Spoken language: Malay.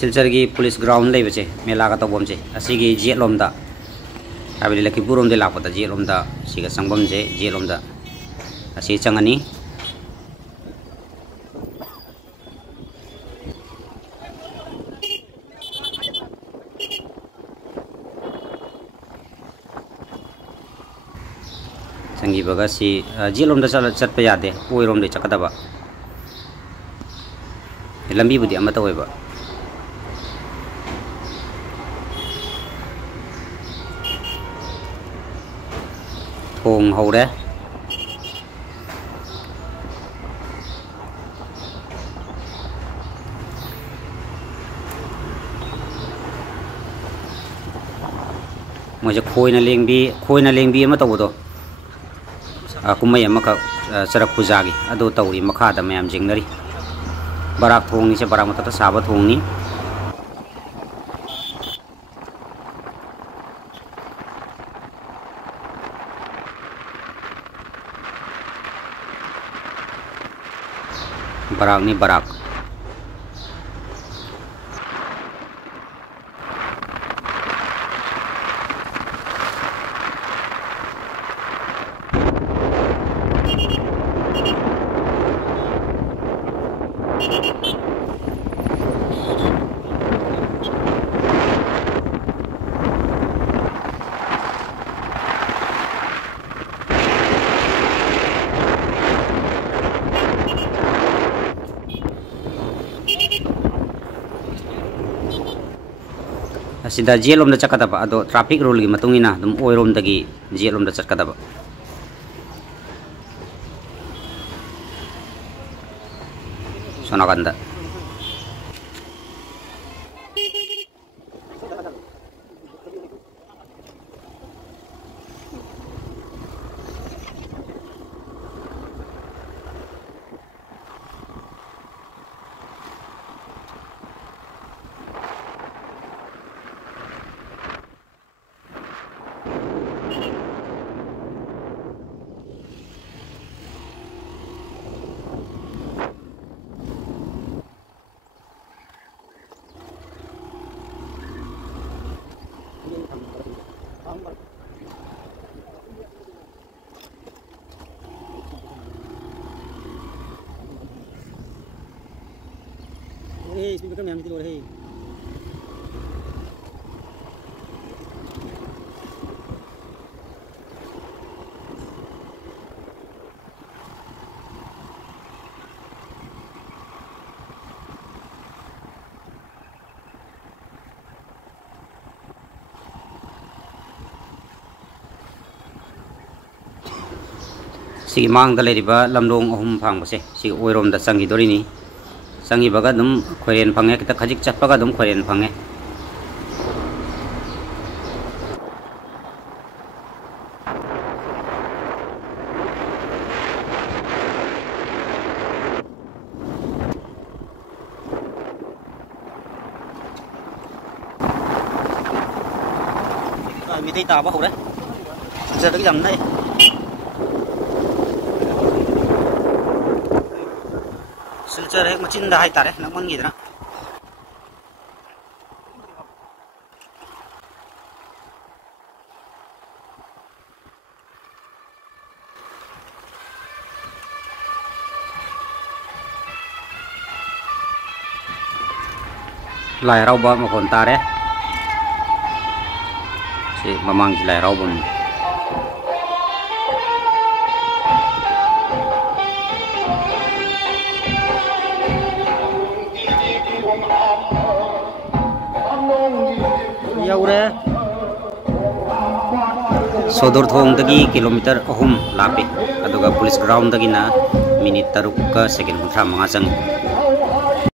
सिलचर की police ground लेबचे मेला का तबम से असिगी जेट लोमदा आबि लखीपुर रोम दे लापता जेट लोमदा सिगा संगबम से जेट लोमदा असि चंगनी चंगी बगा सी जेट लोमदा चट पे यादे ओइ रोम दे चकदबा लंबी बुदी अमता होइबा थोंग हौरे मुझे खोइना लेंबी अमा तौबदो कुम्मई अमखा चरक पूजागी अदो तौरी मखादा मयाम जिंगनरी बराक थोंगनी से बराक मथा साबा थोंगनी बराक नी बराक सिदा जेल लोम चकदबा अदो ट्रैफिक रूल की मतुंगिना दम ओइरोम दगी जेल लोम चकदबा सोनागंदा इसमें बेकर मैम की लोड़ है सिगी मांग दलेरिबा लमलोंग अहुम फांगबसे सिगी ओइरोम दा संगी दोरिनी संगी बगा दम खोरेन फंगे किता खजिक चप्पगा दम खोरेन फंगे मिथै ताबा हौरे जदग जमनै सिलचर एक मचिन दा हाइतारे नमन गिदना lai rau ba ma kon tare si mamang lai rau bum yaure sodor thong dagi kilometer ahum lape aduga police ground dagi na minute 3 ka second 3 manga chang